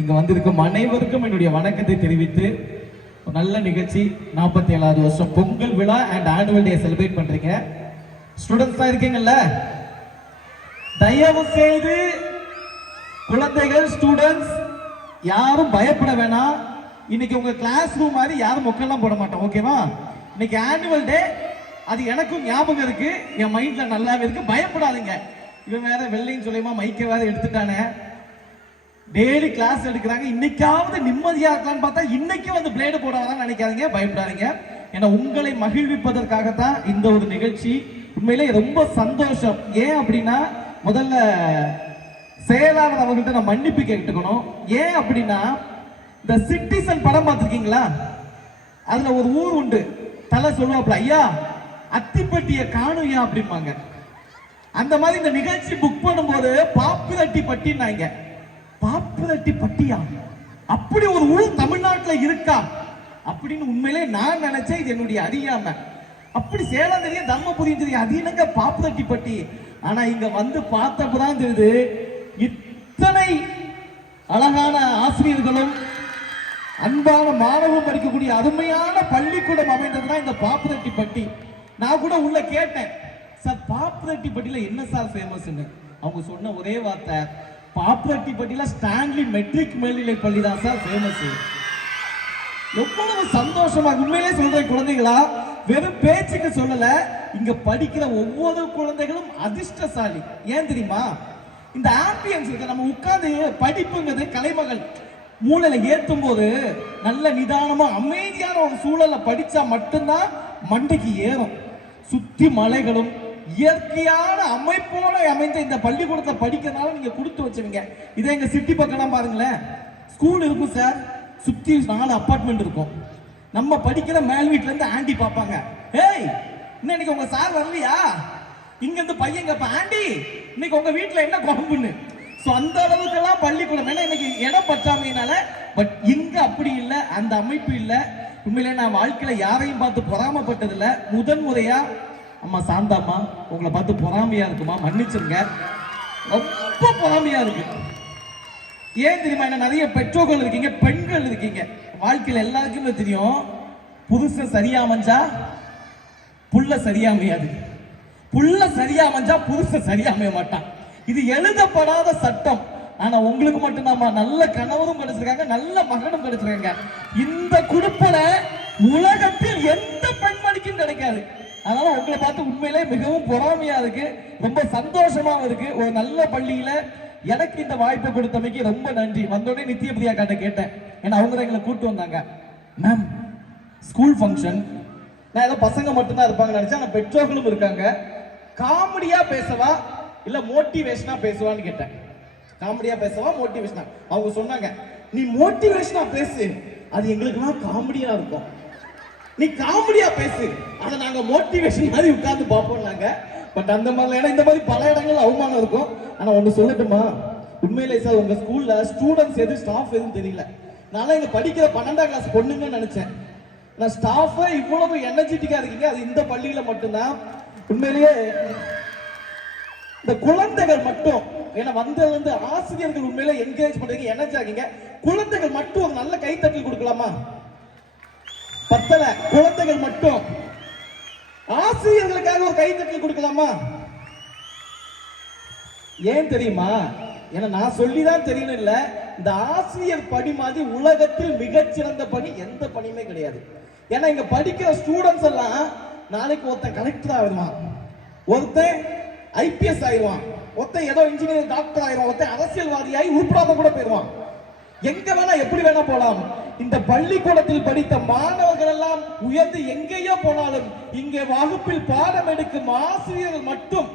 இங்க வந்திருக்கும் அனைவருக்கும் என்னுடைய வணக்கத்தை தெரிவித்து ஒரு நல்ல நிகழ்ச்சி நாற்பத்தி ஏழாவது வருஷம் பொங்கல் விழா அண்ட் ஆனுவல் டே செலிப்ரேட் பண்றீங்க. ஸ்டூடெண்ட்ஸ் இருக்கீங்கல்ல? தயவு செய்து குழந்தைகள் ஸ்டூடெண்ட்ஸ் யாரும் பயப்பட வேணாம். இன்னைக்கு உங்க கிளாஸ் ரூம் மாதிரி யாரும் மொக்கெல்லாம் போட மாட்டோம் ஓகேவா இன்னைக்கு ஆனுவல் டே அது எனக்கும் ஞாபகம் இருக்கு. என் மைண்ட்ல நல்லாவே இருக்கு. பயப்படாதீங்க. இவன் வேற வெள்ளையும் சொல்லியமா மைக்க வேற எடுத்துட்டானே. டெய்லி கிளாஸ் எடுக்கிறாங்க. இன்னைக்காவது நிம்மதியா இருக்கலாம்னு பார்த்தா இன்னைக்கு வந்து பிளேடு போடாதான் நினைக்காதீங்க. பயப்படாதீங்க. ஏன்னா உங்களை மகிழ்விப்பதற்காகத்தான் இந்த ஒரு நிகழ்ச்சி. உண்மையிலே ரொம்ப சந்தோஷம். ஏன் அப்படின்னா முதல்ல செயலாளர் அவங்கள்ட்ட நான் மன்னிப்பு கேட்டுக்கணும். ஏன் அப்படின்னா இந்த சிட்டிசன் படம் பார்த்துருக்கீங்களா? அதுல ஒரு ஊர் உண்டு. தலை சொல்லுவாப்ல ஐயா அத்திப்பட்டிய காணுயா அப்படிம்பாங்க. அந்த மாதிரி இந்த நிகழ்ச்சி புக் பண்ணும்போது பாப்புலட்டி பட்டினாங்க பாப்புலட்டி பட்டியா? அப்படி ஒரு ஊர் தமிழ்நாட்டில் இருக்கா? அப்படின்னு உண்மையிலே நான் நினைச்சேன் இது என்னுடைய அறியாம. அப்படி சேலம் தெரியும் தர்மபுரியும் தெரியும் அது என்னங்க பட்டி? ஆனா இங்க வந்து பார்த்தப்பதான் தெரியுது இத்தனை அழகான ஆசிரியர்களும் அன்பான மாணவம் படிக்கக்கூடிய அருமையான பள்ளிக்கூடம் அமைந்ததுதான் இந்த பாப்புலட்டி பட்டி. நான் கூட உள்ள கேட்டேன் சார் பாப்புலட்டி பட்டியில என்ன சார் ஃபேமஸ்னு அவங்க சொன்ன ஒரே வார்த்தை பாப்புலட்டி பட்டியில ஸ்டான்லி மெட்ரிக் மேல்நிலை பள்ளி தான் சார் ஃபேமஸ் எவ்வளவு சந்தோஷமா உண்மையிலே சொல்றேன் குழந்தைகளா வெறும் பேச்சுக்கு சொல்லல இங்க படிக்கிற ஒவ்வொரு குழந்தைகளும் அதிர்ஷ்டசாலி. ஏன் தெரியுமா? இந்த ஆம்பியன்ஸ் இருக்கு. நம்ம உட்கார்ந்து படிப்புங்கிறது கலைமகள். மூளையில ஏத்தும் போது நல்ல நிதானமா அமைதியான ஒரு சூழல்ல படிச்சா மட்டும்தான் மண்டைக்கு ஏறும். சுத்தி மலைகளும் இயற்கையான அமைப்போட அமைந்த இந்த பள்ளிக்கூடத்தை படிக்கிறதுனால நீங்க கொடுத்து வச்சுருங்க. இதே எங்க சிட்டி பக்கம்லாம் பாருங்களேன். ஸ்கூல் இருக்கும் சார் சுத்தி நாலு அப்பார்ட்மெண்ட் இருக்கும். நம்ம படிக்கிற மேல் வீட்ல இருந்து ஆண்டி பார்ப்பாங்க. ஏய் இன்னைக்கு உங்க சார் வரலையா? இங்க இருந்து பையன் கேப்ப ஆண்டி இன்னைக்கு உங்க வீட்டுல என்ன குழம்புன்னு? சோ அந்த அளவுக்கெல்லாம் பள்ளிக்கூடம். ஏன்னா இன்னைக்கு இடம் பற்றாமையினால பட் இங்க அப்படி இல்லை அந்த அமைப்பு இல்லை. உண்மையிலே நான் வாழ்க்கையில யாரையும் பார்த்து பொறாமப்பட்டதில்ல. முதன் முறையா அம்மா சாந்தாம்மா உங்களை பார்த்து பொறாமையா இருக்குமா? மன்னிச்சிருங்க. ரொம்ப பொறாமையா இருக்கு. ஏன் தெரியுமா என்ன நிறைய பெற்றோர்கள் இருக்கீங்க பெண்கள் இருக்கீங்க. வாழ்க்கையில் எல்லாருக்குமே தெரியும் புருஷன் சரியா அமைஞ்சா புள்ள சரியா அமையாது. புள்ள சரியா அமைஞ்சா புருஷன் சரியா அமைய மாட்டான். இது எழுதப்படாத சட்டம். ஆனா உங்களுக்கு மட்டும்தான் நல்ல கணவரும் கிடைச்சிருக்காங்க நல்ல மகனும் கிடைச்சிருக்காங்க. இந்த குடுப்பில உலகத்தில் எந்த பெண்மணிக்கும் கிடைக்காது. அதனால உங்களை பார்த்து உண்மையிலே மிகவும் பொறாமையா இருக்கு. ரொம்ப சந்தோஷமாவும் இருக்கு. ஒரு நல்ல பள்ளியில எனக்கு இந்த வாய்ப்பை கொடுத்தமைக்கு ரொம்ப நன்றி. வந்தோடனே நித்ய பிரியா கேட்டேன். ஏன்னா அவங்க தான் எங்களை கூட்டு வந்தாங்க. மேம் ஸ்கூல் ஃபங்க்ஷன் நான் ஏதோ பசங்க மட்டும்தான் இருப்பாங்க நினைச்சேன். ஆனால் பெற்றோர்களும் இருக்காங்க. காமெடியா பேசவா இல்ல மோட்டிவேஷனா பேசுவான்னு கேட்டேன். காமெடியா பேசவா மோட்டிவேஷனா அவங்க சொன்னாங்க நீ மோட்டிவேஷனா பேசு. அது எங்களுக்குலாம் காமெடியா இருக்கும். நீ காமெடியா பேசு. அதை நாங்க மோட்டிவேஷன் மாதிரி உட்கார்ந்து பார்ப்போம் நாங்க. பட் அந்த மாதிரி ஏன்னா இந்த மாதிரி பல இடங்கள்ல அவமானம் இருக்கும். ஆனா ஒண்ணு சொல்லட்டுமா? உண்மையிலே சார் உங்க ஸ்கூல்ல ஸ்டூடெண்ட்ஸ் எது ஸ்டாஃப் எதுவும் தெரியல. நான் இங்க படிக்கிற பன்னெண்டாம் கிளாஸ் பொண்ணுங்கன்னு நினைச்சேன். நான் ஸ்டாஃப் இவ்வளவு எனர்ஜெட்டிக்கா இருக்கீங்க. அது இந்த பள்ளியில மட்டும்தான். உண்மையிலேயே இந்த குழந்தைகள் மட்டும் ஏன்னா வந்தது வந்து ஆசிரியர்கள் உண்மையில என்கரேஜ் பண்றீங்க எனர்ஜி ஆகிங்க குழந்தைகள் மட்டும் ஒரு நல்ல கைத்தட்டல் கொடுக்கலாமா? பத்தல குழந்தைகள் மட்டும். ஆசிரியர்களுக்காக ஒரு கைத்தட்டல் கொடுக்கலாமா? ஏன் தெரியுமா? ஏன்னா நான் சொல்லிதான் தெரியணும் இல்ல. இந்த ஆசிரியர் பணி மாதிரி உலகத்தில் மிகச்சிறந்த பணி எந்த பணியுமே கிடையாது. ஏன்னா இங்க படிக்கிற ஸ்டூடெண்ட்ஸ் எல்லாம் நாளைக்கு ஒருத்தன் கலெக்டர் ஆயிடுவான். ஒருத்தன் ஐபிஎஸ் ஆயிடுவான். ஒருத்தன் ஏதோ இன்ஜினியர் டாக்டர் ஆயிடுவான். ஒருத்தன் அரசியல்வாதியாகி உருப்படாம கூட போயிடுவான். எங்க வேணா எப்படி வேணா போலாம். இந்த பள்ளிக்கூடத்தில் படித்த மாணவர்கள் எல்லாம் உயர்ந்து எங்கேயோ போனாலும் இங்கே வகுப்பில் பாடம் எடுக்கும் ஆசிரியர்கள் மட்டும்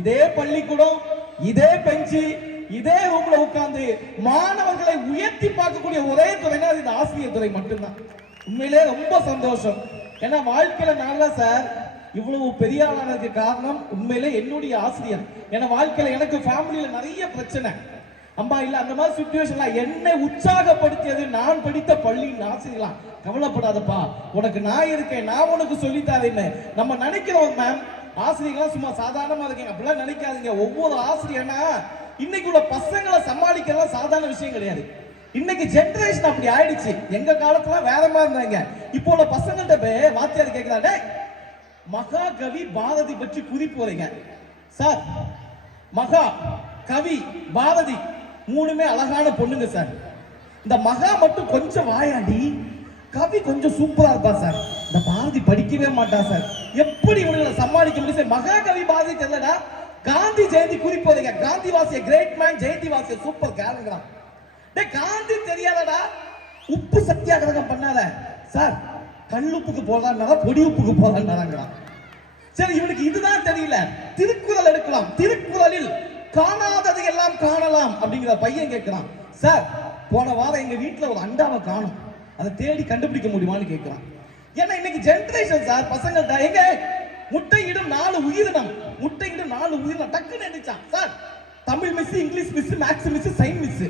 இதே பள்ளிக்கூடம் இதே பெஞ்சு இதே ரூம்ல உட்கார்ந்து மாணவர்களை உயர்த்தி பார்க்கக்கூடிய ஒரே துறைனா அது இந்த ஆசிரியர் துறை மட்டும்தான். உண்மையிலே ரொம்ப சந்தோஷம். ஏன்னா வாழ்க்கையில நல்லா சார் இவ்வளவு பெரிய ஆளானதுக்கு காரணம் உண்மையிலே என்னுடைய ஆசிரியர். ஏன்னா வாழ்க்கையில எனக்கு ஃபேமிலியில நிறைய பிரச்சனை. அம்மா இல்ல அந்த மாதிரி சுச்சுவேஷன்ல என்னை உற்சாகப்படுத்தியது நான் படித்த பள்ளியின் ஆசிரியலாம் கவலைப்படாதப்பா. உனக்கு நான் இருக்கேன் நான் உனக்கு சொல்லித்தாரேன்னு. நம்ம நினைக்கிறோம் மேம் ஆசிரியர்கள்லாம் சும்மா சாதாரணமா இருக்கீங்க. அப்படிலாம் நினைக்காதீங்க. ஒவ்வொரு ஆசிரியர்னா இன்னைக்கு உள்ள பசங்களை சமாளிக்கிறதெல்லாம் சாதாரண விஷயம் கிடையாது. இன்னைக்கு ஜென்ரேஷன் அப்படி ஆயிடுச்சு. எங்க காலத்துல வேற மாதிரி இருந்தாங்க. இப்போ உள்ள பசங்கள்ட்ட போய் வாத்தியார் கேட்கிறாரு மகாகவி பாரதி பற்றி குறிப்பு வரீங்க சார் மகா கவி பாரதி மூணுமே அழகான பொண்ணுங்க சார். இந்த மகா மட்டும் கொஞ்சம் வாயாடி கவி கொஞ்சம் சூப்பரா இருப்பா சார். இந்த பாரதி படிக்கவே மாட்டா சார். எப்படி இவங்களை சமாளிக்க முடியும் சார்? மகாகவி பாரதி தெரியலடா. காந்தி ஜெயந்தி குறிப்பு காந்தி வாசிய கிரேட் மேன் ஜெயந்தி வாசிய சூப்பர் கேரக்டர் டேய் காந்தி தெரியாதடா. உப்பு சத்தியாகிரகம் பண்ணாத. சார் கல்லுப்புக்கு போதான்னா பொடி உப்புக்கு போதான்றாங்கிறான் சரி இவனுக்கு இதுதான் தெரியல. திருக்குறள் எடுக்கலாம். திருக்குறளில் காணாதது எல்லாம் காணலாம் அப்படிங்கிற பையன் கேட்கிறான். சார் போன வாரம் எங்க வீட்டில் ஒரு அண்டாவை காணும். அதை தேடி கண்டுபிடிக்க முடியுமான்னு கேட்கிறான். ஏன்னா இன்னைக்கு ஜென்ரேஷன் சார் பசங்க எங்க முட்டையிடும் நாலு உயிரினம். முட்டையிடும் நாலு உயிரினம். டக்குன்னு நினைச்சான் sir Tamil miss English miss maths miss science miss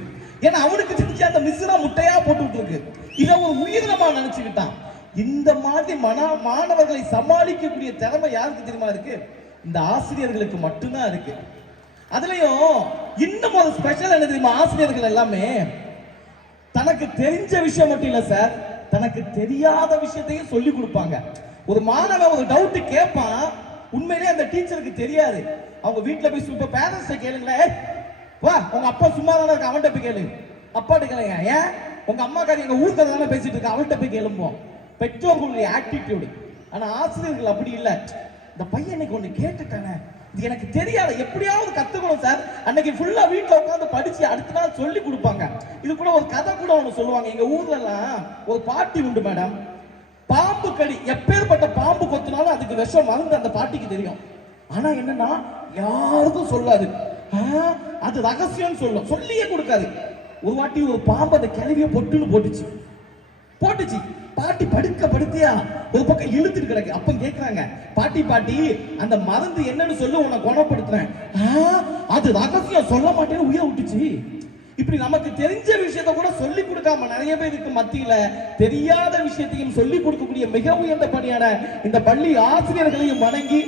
ஏன்னா அவனுக்கு தெரிஞ்சு அந்த மிஸ் தான் முட்டையா போட்டு இருக்கு இதை ஒரு உயிரினமா நினைச்சுக்கிட்டான். இந்த மாதிரி மன மாணவர்களை சமாளிக்கக்கூடிய திறமை யாருக்கு தெரியுமா இருக்கு? இந்த ஆசிரியர்களுக்கு மட்டும்தான் இருக்கு. அதுலயும் இன்னும் ஒரு ஸ்பெஷல் என்ன தெரியுமா? ஆசிரியர்கள் எல்லாமே தனக்கு தெரிஞ்ச விஷயம் மட்டும் இல்ல சார் தனக்கு தெரியாத விஷயத்தையும் சொல்லி கொடுப்பாங்க. ஒரு மாணவன் ஒரு டவுட் கேட்பான் உண்மையிலேயே அந்த டீச்சருக்கு தெரியாது. அவங்க வீட்டுல போய் இப்ப பேரண்ட்ஸ் கேளுங்களேன். வா உங்க அப்பா சும்மா தானே இருக்க அவன்கிட்ட போய் கேளு. அப்பாட்ட கேளுங்க. ஏன்? உங்க அம்மாக்காரி எங்க ஊர்ல தானே பேசிட்டு இருக்க? அவன்கிட்ட போய் கேளும்போம். பெற்றோர்களுடைய ஆட்டிடியூடு ஆனா ஆசிரியர்கள் அப்படி இல்லை. இந்த பையன் இன்னைக்கு ஒண்ணு கேட்டுட்டானே. எனக்கு தெரியாது எப்படியாவது கத்துக்கணும் சார். அன்னைக்கு ஃபுல்லா வீட்டுல உட்காந்து படிச்சு அடுத்த நாள் சொல்லி கொடுப்பாங்க. இது கூட ஒரு கதை கூட ஒண்ணு சொல்லுவாங்க. எங்க ஊர்ல எல்லாம் ஒரு பாட்டி உண்டு மேடம். பாம்பு கடி எப்பேற்பட்ட பாம்பு கொத்தினாலும் அதுக்கு விஷம் மருந்து அந்த பாட்டிக்கு தெரியும். ஆனா என்னன்னா யாருக்கும் சொல்லாது. ஆ, அது ரகசியம் சொல்லும். சொல்லியே கொடுக்காது. ஒரு வாட்டி ஒரு பாம்பு அந்த கிளவிய பொட்டுன்னு போட்டுச்சு. போட்டுச்சு. பாட்டி படுக்க படுத்தியா ஒரு பக்கம் இழுத்துட்டு கிடக்கு. அப்ப கேக்குறாங்க பாட்டி பாட்டி அந்த மருந்து என்னன்னு சொல்ல உன்னை குணப்படுத்துறேன் ஆ, அது ரகசியம் சொல்ல மாட்டேன்னு உயிர் விட்டுச்சு. இப்படி நமக்கு தெரிஞ்ச விஷயத்த கூட சொல்லி கொடுக்காம நிறைய பேருக்கு மத்தியில. தெரியாத விஷயத்தையும் சொல்லி கொடுக்கக்கூடிய மிக உயர்ந்த பணியான இந்த பள்ளி ஆசிரியர்களையும் வணங்கி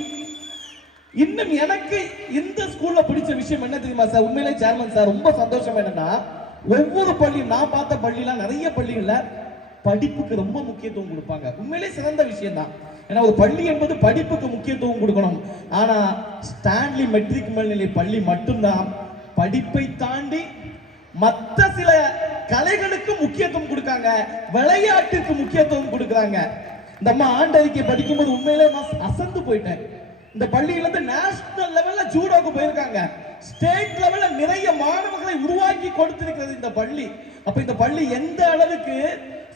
இன்னும் எனக்கு இந்த ஸ்கூல்ல பிடிச்ச விஷயம் என்ன தெரியுமா சார்? உண்மையிலே சேர்மன் சார் ரொம்ப சந்தோஷம் என்னன்னா ஒவ்வொரு பள்ளியும் நான் பார்த்த பள்ளிலாம் நிறைய பள்ளிகள்ல படிப்புக்கு ரொம்ப முக்கியத்துவம் கொடுப்பாங்க. உண்மையிலே சிறந்த விஷயம் தான் ஏன்னா ஒரு பள்ளி என்பது படிப்புக்கு முக்கியத்துவம் கொடுக்கணும். ஆனா ஸ்டான்லி மெட்ரிக் மேல்நிலை பள்ளி மட்டும்தான். படிப்பை தாண்டி மற்ற சில கலைகளுக்கு முக்கியத்துவம் கொடுக்காங்க. விளையாட்டுக்கு முக்கியத்துவம் கொடுக்குறாங்க. இந்த அம்மா ஆண்டறிக்கை படிக்கும்போது உண்மையிலே அசந்து போயிட்டேன். இந்த பள்ளியில இருந்து நேஷனல் லெவல்ல ஜூடோக்கு போயிருக்காங்க. ஸ்டேட் லெவல்ல நிறைய மாணவர்களை உருவாக்கி கொடுத்திருக்கிறது இந்த பள்ளி. அப்ப இந்த பள்ளி எந்த அளவுக்கு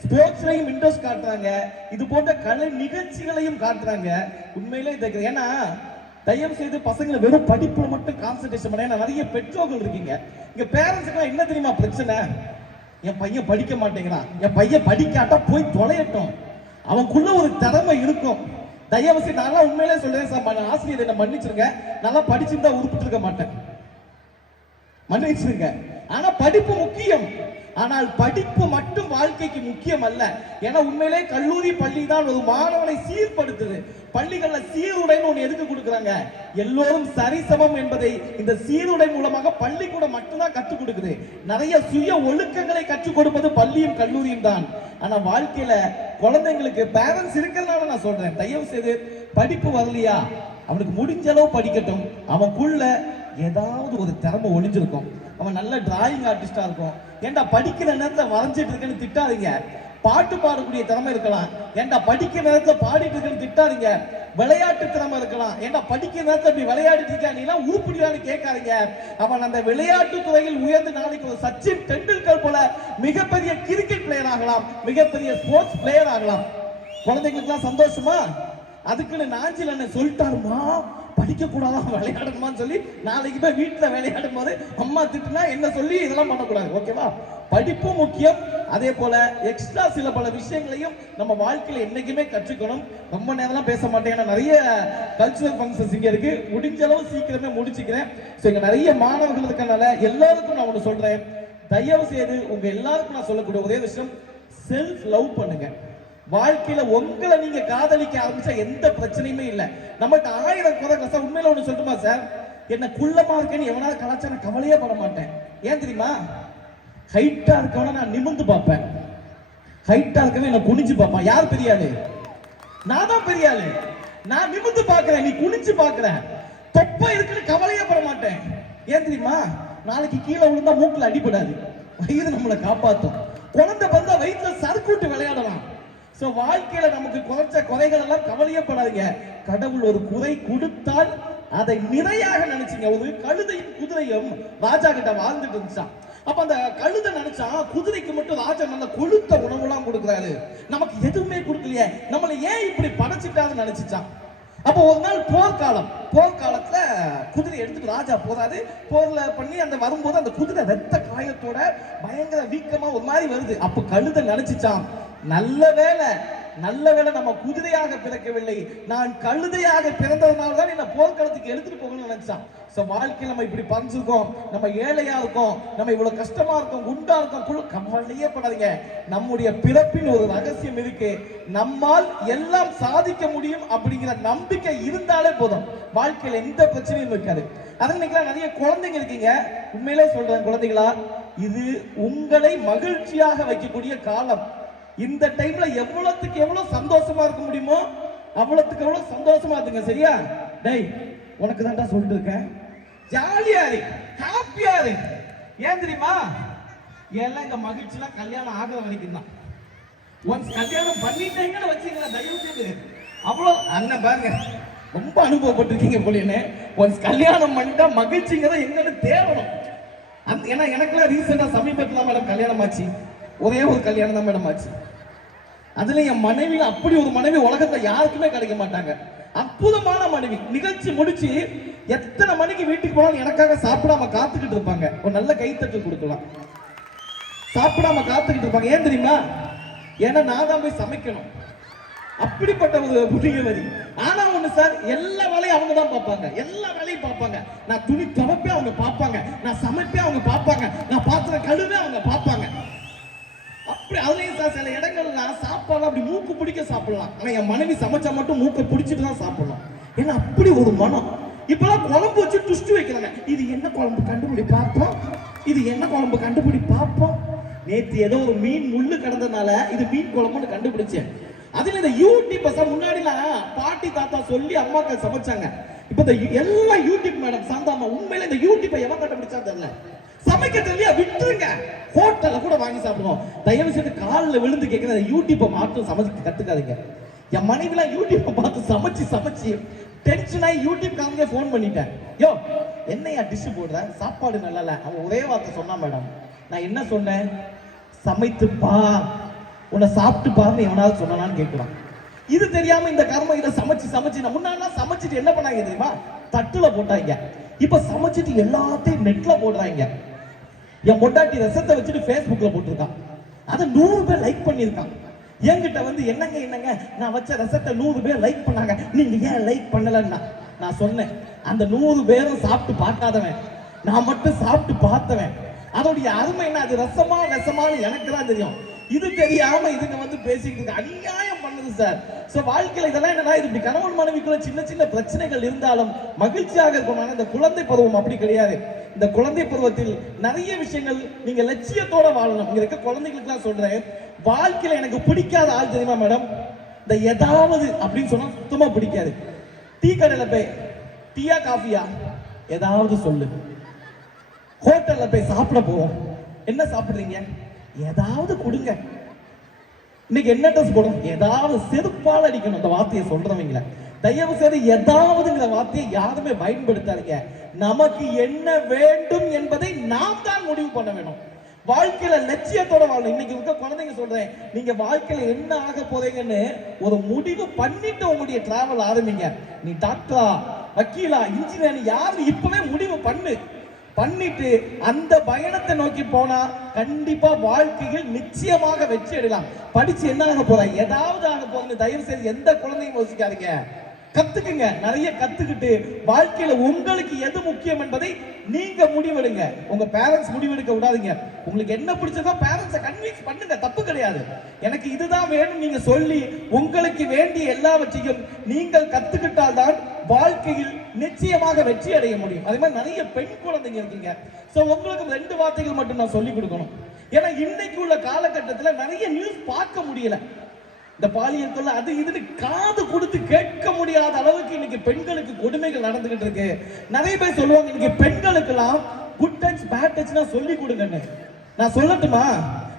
ஸ்போர்ட்ஸ்லையும் இன்ட்ரெஸ்ட் காட்டுறாங்க. இது போன்ற கலை நிகழ்ச்சிகளையும் காட்டுறாங்க. உண்மையிலே இதை ஏன்னா தயவு செய்து பசங்களை வெறும் படிப்புல மட்டும் கான்சென்ட்ரேஷன் பண்ண. ஏன்னா நிறைய பெற்றோர்கள் இருக்கீங்க. இங்க பேரண்ட்ஸுக்கு என்ன தெரியுமா பிரச்சனை? என் பையன் படிக்க மாட்டேங்கிறான். என் பையன் படிக்காட்டா போய் தொலையட்டும். அவனுக்குள்ள ஒரு திறமை இருக்கும். தயவு செய்து நான் உண்மையிலே சொல்றேன் சார். ஆசிரியர் என்ன மன்னிச்சிருங்க. நல்லா படிச்சிருந்தா உருப்பிட்டு இருக்க மாட்டேன். மன்னிச்சிருங்க. ஆனா படிப்பு முக்கியம். ஆனால் படிப்பு மட்டும் வாழ்க்கைக்கு முக்கியம் அல்ல ஏன்னா உண்மையிலே கல்லூரி பள்ளி தான் ஒரு மாணவனை சீர்படுத்துது. பள்ளிகள்ல சீருடைன்னு ஒன்று எதுக்கு கொடுக்குறாங்க? எல்லோரும் சரிசமம் என்பதை இந்த சீருடை மூலமாக பள்ளிக்கூடம் மட்டும்தான் கற்றுக் கொடுக்குது. நிறைய சுய ஒழுக்கங்களை கற்றுக் கொடுப்பது பள்ளியும் கல்லூரியும் தான். ஆனா வாழ்க்கையில குழந்தைங்களுக்கு பேரண்ட்ஸ் இருக்கிறதுனால நான் சொல்றேன். தயவு செய்து படிப்பு வரலையா? அவனுக்கு முடிஞ்ச அளவு படிக்கட்டும். அவனுக்குள்ள ஏதாவது ஒரு திறமை ஒளிஞ்சிருக்கும். அவன் நல்ல டிராயிங் ஆர்டிஸ்டா இருக்கும். ஏன்டா படிக்கிற நேரத்தில் வரைஞ்சிட்டு இருக்கேன்னு திட்டாதீங்க. பாட்டு பாடக்கூடிய திறமை இருக்கலாம். ஏன்டா படிக்கிற நேரத்தில் பாடிட்டு இருக்கேன்னு திட்டாதீங்க. விளையாட்டு திறமை இருக்கலாம். ஏண்டா படிக்கிற நேரத்தில் இப்படி விளையாடிட்டு இருக்கா நீ எல்லாம் உருப்படியான்னு கேட்காதீங்க. அவன் அந்த விளையாட்டு துறையில் உயர்ந்து நாளைக்கு ஒரு சச்சின் டெண்டுல்கர் போல மிகப்பெரிய கிரிக்கெட் பிளேயர் ஆகலாம். மிகப்பெரிய ஸ்போர்ட்ஸ் பிளேயர் ஆகலாம். குழந்தைங்களுக்குலாம் சந்தோஷமா? அதுக்குன்னு நாஞ்சில் என்ன சொல்லிட்டாருமா? படிக்கக்கூடாதான் விளையாடணுமான்னு சொல்லி நாளைக்கு போய் வீட்டில் விளையாடும் போது அம்மா திட்டுனா என்ன சொல்லி இதெல்லாம் பண்ணக்கூடாது ஓகேவா படிப்பும் முக்கியம். அதே போல எக்ஸ்ட்ரா சில பல விஷயங்களையும் நம்ம வாழ்க்கையில என்னைக்குமே கற்றுக்கணும். ரொம்ப நேரம்லாம் பேச மாட்டேன். ஏன்னா நிறைய கல்ச்சுரல் ஃபங்க்ஷன்ஸ் இங்கே இருக்கு. முடிஞ்ச அளவு சீக்கிரமே முடிச்சுக்கிறேன். ஸோ இங்க நிறைய மாணவர்கள் இருக்கனால எல்லாருக்கும் நான் ஒன்று சொல்றேன். தயவு செய்து உங்க எல்லாருக்கும் நான் சொல்லக்கூடிய ஒரே விஷயம் செல்ஃப் லவ் பண்ணுங்க. வாழ்க்கையில உங்களை நீங்க காதலிக்க ஆரம்பிச்சா எந்த பிரச்சனையுமே இல்ல. நம்மகிட்ட ஆயிரம் குறை சார் உண்மையில ஒண்ணு சொல்லட்டுமா சார்? என்ன குள்ளமா இருக்கேன்னு எவனாவது கலாச்சாரம் கவலையே பட மாட்டேன். ஏன் தெரியுமா? ஹைட்டா இருக்கவன நான் நிமிர்ந்து பார்ப்பேன். ஹைட்டா இருக்கவே என்ன குனிஞ்சு பார்ப்பேன். யார் பெரியாளு நான் தான் பெரிய ஆளு. நான் நிமிர்ந்து பாக்குறேன் நீ குனிஞ்சு பாக்குற தொப்பை இருக்குன்னு கவலையே பட மாட்டேன். ஏன் தெரியுமா? நாளைக்கு கீழே விழுந்தா மூக்குல அடிபடாது. வயிறு நம்மளை காப்பாற்றும் குழந்தை பிறந்தா வயிற்றுல சறுக்கூட்டு விளையாடலாம். சோ வாழ்க்கையில நமக்கு குறைச்ச குறைகள் எல்லாம் கவலையப்படாதீங்க. கடவுள் ஒரு குறை கொடுத்தால் அதை நிறையாக நினைச்சீங்க. ஒரு கழுதையும் குதிரையும் ராஜா கிட்ட வாழ்ந்துட்டு இருந்துச்சான் அப்ப அந்த கழுதை நினைச்சா குதிரைக்கு மட்டும் ராஜா நல்ல கொழுத்த உணவுலாம் கொடுக்குறாரு. நமக்கு எதுவுமே கொடுக்கலையே. நம்மளை ஏன் இப்படி படைச்சிட்டாருன்னு நினைச்சிச்சான் அப்போ ஒரு நாள் போர்க்காலம். போர்க்காலத்துல குதிரை எடுத்துட்டு ராஜா போறாரு. போர்ல பண்ணி அந்த வரும்போது அந்த குதிரை ரத்த காயத்தோட பயங்கர வீக்கமா ஒரு மாதிரி வருது. அப்ப கழுதை நினைச்சிச்சான் நல்ல வேலை நல்ல வேளை நம்ம குதிரையாக பிறக்கவில்லை. நான் கழுதையாக பிறந்ததுனால தான் என்ன போர்க்களத்துக்கு எடுத்துட்டு போகணும்னு நினைச்சான். ஸோ வாழ்க்கையில் நம்ம இப்படி பறிஞ்சிருக்கோம் நம்ம ஏழையா இருக்கோம். நம்ம இவ்வளவு கஷ்டமா இருக்கோம் குண்டா இருக்கோம். குழு கவலையே படாதீங்க. நம்முடைய பிறப்பின் ஒரு ரகசியம் இருக்கு. நம்மால் எல்லாம் சாதிக்க முடியும் அப்படிங்கிற நம்பிக்கை இருந்தாலே போதும். வாழ்க்கையில் எந்த பிரச்சனையும் இருக்காது. அதனால நிறைய குழந்தைங்க இருக்கீங்க. உண்மையிலே சொல்றேன் குழந்தைகளா இது உங்களை மகிழ்ச்சியாக வைக்கக்கூடிய காலம். இந்த டைம்ல எவ்வளவுக்கு எவ்வளவு சந்தோஷமா இருக்க முடியுமோ அவ்வளவுக்கு எவ்வளவு சந்தோஷமா இருந்துங்க சரியா? டேய் உனக்கு தான்டா சொல்லிட்டு இருக்கேன். ஜாலியா இரு ஹாப்பியா இரு. ஏன் தெரியுமா? எல்லாம் இங்க மகிழ்ச்சிலாம் கல்யாணம் ஆகிற வரைக்கும் தான். ஒன்ஸ் கல்யாணம் பண்ணிட்டீங்கன்னு வச்சுங்களா தயவு செய்து. அவ்வளோ அண்ணன் பாருங்க ரொம்ப அனுபவப்பட்டிருக்கீங்க போலின்னு ஒன்ஸ் கல்யாணம் பண்ணிட்டா மகிழ்ச்சிங்கிறத எங்கன்னு தேவணும். அந்த ஏன்னா எனக்குலாம் ரீசெண்டாக சமீபத்தில் தான் மேடம் கல்யாணம் ஆச்சு ஒரே ஒரு கல்யாணம் தான் மேடம் ஆச்சு. அதுல என் மனைவி அப்படி ஒரு மனைவி உலகத்துல யாருக்குமே கிடைக்க மாட்டாங்க. அற்புதமான மனைவி. நிகழ்ச்சி முடிச்சு எத்தனை மணிக்கு வீட்டுக்கு போனாலும் எனக்காக சாப்பிடாம காத்துக்கிட்டு இருப்பாங்க. ஒரு நல்ல கைத்தட்டு கொடுக்கலாம். சாப்பிடாம காத்துக்கிட்டு இருப்பாங்க. ஏன் தெரியுமா? ஏன்னா நான் தான் போய் சமைக்கணும். அப்படிப்பட்ட ஒரு புண்ணியவதி ஆனா ஒண்ணு சார் எல்லா வேலையும் அவங்க தான் பார்ப்பாங்க. எல்லா வேலையும் பார்ப்பாங்க. நான் துணி துவைப்பே அவங்க பார்ப்பாங்க. நான் சமைப்பே அவங்க பார்ப்பாங்க. நான் பாத்திரம் கழுவே அவங்க பார்ப்பாங்க அப்படி அதுலயும் சார் சில இடங்கள்ல சாப்பாடு அப்படி மூக்கு பிடிக்க சாப்பிடலாம். ஆனா என் மனைவி சமைச்சா மட்டும் மூக்கை பிடிச்சிட்டு தான் சாப்பிடலாம். ஏன்னா அப்படி ஒரு மனம். இப்பெல்லாம் குழம்பு வச்சு டுஸ்ட் வைக்கிறாங்க இது என்ன குழம்பு கண்டுபிடி பார்ப்போம். இது என்ன குழம்பு கண்டுபிடி பார்ப்போம். நேத்து ஏதோ ஒரு மீன் முள்ளு கிடந்ததுனால இது மீன் குழம்புன்னு கண்டுபிடிச்சேன். அதுல இந்த யூடியூப் முன்னாடிலாம் பாட்டி தாத்தா சொல்லி அம்மாக்கள் சமைச்சாங்க. இப்ப இந்த எல்லா யூடியூப் மேடம் சாந்தாமா உண்மையில இந்த யூடியூப்பை எவன் கண்டுபிடிச்சா தெரியல. சமைக்க தெரியல விட்டுருங்க. ஹோட்டல்ல கூட வாங்கி சாப்பிடுவோம் தயவு செய்து காலில் விழுந்து கேட்கிற யூடியூப்பை மாற்றம் சமைச்சு கத்துக்காதீங்க. என் மனைவிலாம் யூடியூப்பை பார்த்து சமைச்சு சமைச்சு டென்ஷன் ஆகி யூடியூப் காமிக்க ஃபோன் பண்ணிட்டேன். யோ என்னையா டிஷ் போடுற? சாப்பாடு நல்லா இல்லை. அவன் ஒரே வார்த்தை சொன்னான் மேடம். நான் என்ன சொன்னேன்? சமைத்துப்பா உன்னை சாப்பிட்டு பாருன்னு எவனாவது சொன்னான்னு கேட்குறான். இது தெரியாம இந்த கர்ம இதை சமைச்சு சமைச்சு நான் முன்னாடிலாம் சமைச்சிட்டு என்ன பண்ணாங்க தெரியுமா? தட்டுல போட்டாங்க. இப்ப சமைச்சிட்டு எல்லாத்தையும் நெட்ல போடுறாங்க. என் பொண்டாட்டி ரசத்தை வச்சுட்டு ஃபேஸ்புக்கில் போட்டிருக்கான் அதை நூறு பேர் லைக் பண்ணியிருக்கான் என்கிட்ட வந்து என்னங்க என்னங்க? நான் வச்ச ரசத்தை நூறு பேர் லைக் பண்ணாங்க. நீங்க ஏன் லைக் பண்ணலன்னா? நான் சொன்னேன் அந்த நூறு பேரும் சாப்பிட்டு பார்க்காதவன். நான் மட்டும் சாப்பிட்டு பார்த்தவன். அதோடைய அருமை என்ன? அது ரசமா ரசமான்னு எனக்கு தான் தெரியும். இது தெரியாம இதுங்க வந்து பேசிக்கிட்டு இருக்கு. அநியாய பண்ணுது சார் சோ வாழ்க்கையில இதெல்லாம் என்னன்னா இது இப்படி கணவன் மனைவிக்குள்ள சின்ன சின்ன பிரச்சனைகள் இருந்தாலும் மகிழ்ச்சியாக இருக்கும் இந்த குழந்தை பருவம் அப்படி கிடையாது. இந்த குழந்தை பருவத்தில் நிறைய விஷயங்கள் நீங்க லட்சியத்தோட வாழணும். இங்க இருக்க குழந்தைகளுக்கு சொல்றேன் வாழ்க்கையில எனக்கு பிடிக்காத ஆள் தெரியுமா மேடம்? இந்த ஏதாவது அப்படின்னு சொன்னா சுத்தமா பிடிக்காது. டீ கடையில போய் டீயா காஃபியா? ஏதாவது சொல்லு. ஹோட்டல்ல போய் சாப்பிட போவோம். என்ன சாப்பிடுறீங்க? ஏதாவது கொடுங்க. இன்னைக்கு என்ன ட்ரெஸ் போடணும்? ஏதாவது செருப்பால் அடிக்கணும். அந்த வார்த்தையை சொல்றவங்கள. தயவு செய்து ஏதாவதுங்கிற வார்த்தையை யாருமே பயன்படுத்தாதீங்க. நமக்கு என்ன வேண்டும் என்பதை நாம் தான் முடிவு பண்ண வேணும். வாழ்க்கையில லட்சியத்தோட வாழணும். இன்னைக்கு இருக்க குழந்தைங்க சொல்றேன். நீங்க வாழ்க்கையில என்ன ஆக போறீங்கன்னு ஒரு முடிவு பண்ணிட்டு உங்களுடைய டிராவல் ஆரம்பிங்க. நீ டாக்டரா வக்கீலா இன்ஜினியர் யாரு இப்பவே முடிவு பண்ணு. பண்ணிட்டு அந்த பயணத்தை நோக்கி போனா கண்டிப்பா வாழ்க்கையில் நிச்சயமாக வெற்றி எடுக்கலாம் படிச்சு என்ன ஆக போறேன் ஏதாவது ஆக போகுதுன்னு தயவு செய்து எந்த குழந்தையும் யோசிக்காதீங்க. கத்துக்குங்க. நிறைய கத்துக்கிட்டு வாழ்க்கையில உங்களுக்கு எது முக்கியம் என்பதை நீங்க முடிவெடுங்க. உங்க பேரண்ட்ஸ் முடிவெடுக்க விடாதீங்க. உங்களுக்கு என்ன பிடிச்சதோ பேரண்ட்ஸை கன்வின்ஸ் பண்ணுங்க. தப்பு கிடையாது. எனக்கு இதுதான் வேணும். நீங்க சொல்லி உங்களுக்கு வேண்டிய எல்லாவற்றையும் நீங்கள் கத்துக்கிட்டால் தான் வாழ்க்கையில் நிச்சயமாக வெற்றி அடைய முடியும். அதே மாதிரி நிறைய பெண் குழந்தைங்க இருக்கீங்க. ஸோ உங்களுக்கு ரெண்டு வார்த்தைகள் மட்டும் நான் சொல்லி கொடுக்கணும். ஏன்னா இன்னைக்கு உள்ள காலகட்டத்தில் நிறைய நியூஸ் பார்க்க முடியல. இந்த பாலியல் தொல்லை அது இதுன்னு காது கொடுத்து கேட்க முடியாத அளவுக்கு இன்னைக்கு பெண்களுக்கு கொடுமைகள் நடந்துகிட்டு இருக்கு. நிறைய பேர் சொல்லுவாங்க இன்னைக்கு பெண்களுக்கெல்லாம் குட் டச் பேட் டச்னா சொல்லி கொடுங்கன்னு. நான் சொல்லட்டுமா?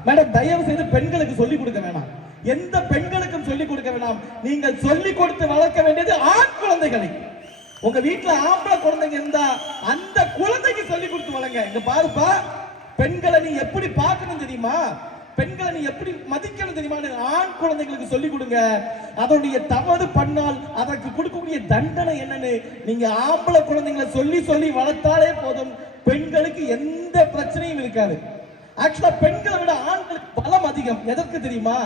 மேடம் தயவு செய்து பெண்களுக்கு சொல்லி கொடுக்க வேணாம். எந்த பெண்களுக்கும் சொல்லிக் கொடுக்க வேண்டாம் நீங்கள் சொல்லிக் கொடுத்து வளர்க்க வேண்டியது ஆண் குழந்தைகளை. உங்க வீட்டுல ஆம்பளை குழந்தைங்க இருந்தா அந்த குழந்தைக்கு சொல்லி கொடுத்து வளங்க இங்க பாருப்பா பெண்களை நீ எப்படி பார்க்கணும் தெரியுமா? பெண்களை நீ எப்படி மதிக்கணும் தெரியுமா? ஆண் குழந்தைகளுக்கு சொல்லிக் கொடுங்க. அதனுடைய தவறு பண்ணால் அதற்கு கொடுக்கக்கூடிய தண்டனை என்னன்னு நீங்க ஆம்பளை குழந்தைங்களை சொல்லி சொல்லி வளர்த்தாலே போதும். பெண்களுக்கு எந்த பிரச்சனையும் இருக்காது. ஆக்சுவலா பெண்களை விட ஆண்களுக்கு பலம் அதிகம். எதற்கு தெரியுமா?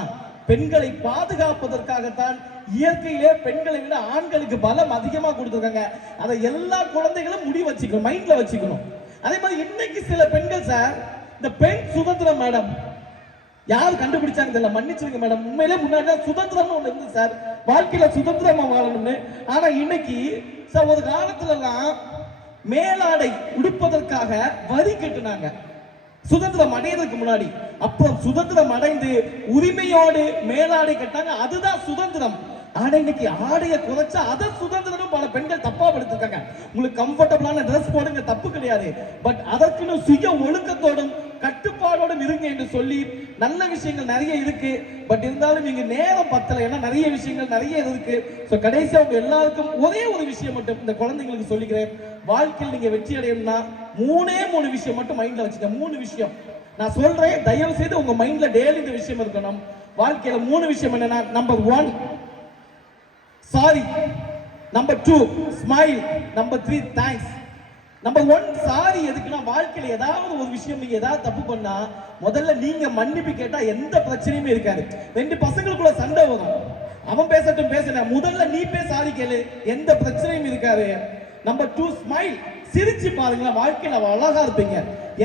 பெண்களை பாதுகாப்பதற்காகத்தான் இயற்கையிலே பெண்களை விட ஆண்களுக்கு பலம் அதிகமாக கொடுத்துருக்காங்க. அதை எல்லா குழந்தைகளும் முடி வச்சுக்கணும் மைண்ட்ல வச்சுக்கணும். அதே மாதிரி இன்னைக்கு சில பெண்கள் சார் இந்த பெண் சுதந்திரம் மேடம் யார் கண்டுபிடிச்சாங்க தெரியல மன்னிச்சிருங்க மேடம் உண்மையிலே முன்னாடி தான் சுதந்திரம்னு ஒன்று இருந்துச்சு சார் வாழ்க்கையில சுதந்திரமா வாழணும்னு. ஆனா இன்னைக்கு சார் ஒரு காலத்துல எல்லாம் மேலாடை உடுப்பதற்காக வரி கட்டுனாங்க. சுதந்திரம் அடையிறதுக்கு முன்னாடி அப்புறம் சுதந்திரம் அடைந்து உரிமையோடு மேலாடை கட்டாங்க அதுதான் சுதந்திரம். ஆனா இன்னைக்கு ஆடைய குறைச்சா அதை சுதந்திரம் பல பெண்கள் தப்பா படுத்திருக்காங்க. உங்களுக்கு கம்ஃபர்டபுளான ட்ரெஸ் போடுங்க தப்பு கிடையாது. பட் அதற்குன்னு சுய ஒழுக்கத்தோடும் கட்டுப்பாடோடும் இருங்க என்று சொல்லி நல்ல விஷயங்கள் நிறைய இருக்கு. பட் இருந்தாலும் நீங்க நேரம் பத்தல. ஏன்னா நிறைய விஷயங்கள் நிறைய இருக்கு. ஸோ கடைசியாக எல்லாருக்கும் ஒரே ஒரு விஷயம் மட்டும் இந்த குழந்தைங்களுக்கு சொல்லிக்கிறேன். வாழ்க்கையில் நீங்க வெற்றி அடையணும்னா மூணே மூணு விஷயம் மட்டும் மைண்ட்ல வச்சுக்க மூணு விஷயம். நான் சொல்றேன் தயவு செய்து உங்க மைண்ட்ல டெய்லி இந்த விஷயம் இருக்கணும். வாழ்க்கையில மூணு விஷயம் என்னன்னா number one sorry number two smile number three thanks number one sorry எதுக்குன்னா வாழ்க்கையில ஏதாவது ஒரு விஷயம் நீங்க ஏதாவது தப்பு பண்ணா முதல்ல நீங்க மன்னிப்பு கேட்டா எந்த பிரச்சனையுமே இருக்காது. ரெண்டு பசங்களுக்குள்ள சண்டை வரும். அவன் பேசட்டும் பேசுன முதல்ல நீ போய் சாரி கேளு. எந்த பிரச்சனையும் இருக்காது. நம்பர் டூ ஸ்மைல் சிரிச்சு பாருங்களேன் வாழ்க்கையில அழகா இருப்பீங்க.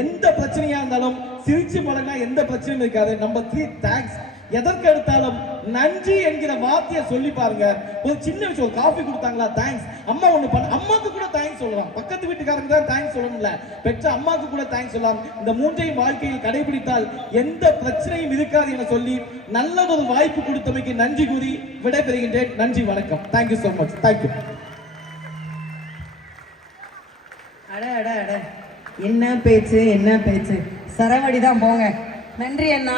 எந்த பிரச்சனையா இருந்தாலும் சிரிச்சு பாருங்க எந்த பிரச்சனையும் இருக்காது. நம்பர் த்ரீ தேங்க்ஸ் எதற்கு எடுத்தாலும் நன்றி என்கிற வார்த்தையை சொல்லி பாருங்க. ஒரு சின்ன விஷயம் ஒரு காஃபி கொடுத்தாங்களா தேங்க்ஸ் அம்மா ஒண்ணு பண்ண அம்மாக்கு கூட தேங்க்ஸ் சொல்லலாம். பக்கத்து வீட்டுக்காரங்க தான் தேங்க்ஸ் சொல்லணும்ல. பெற்ற அம்மாக்கு கூட தேங்க்ஸ் சொல்லலாம். இந்த மூன்றையும் வாழ்க்கையில் கடைபிடித்தால் எந்த பிரச்சனையும் இருக்காது என சொல்லி நல்ல ஒரு வாய்ப்பு கொடுத்தமைக்கு நன்றி கூறி விடைபெறுகின்றேன். நன்றி வணக்கம். தேங்க்யூ ஸோ மச் தேங்க்யூ அட அட அட. என்ன பேச்சு என்ன பேச்சு? சரவடி தான் போங்க. நன்றி அண்ணா.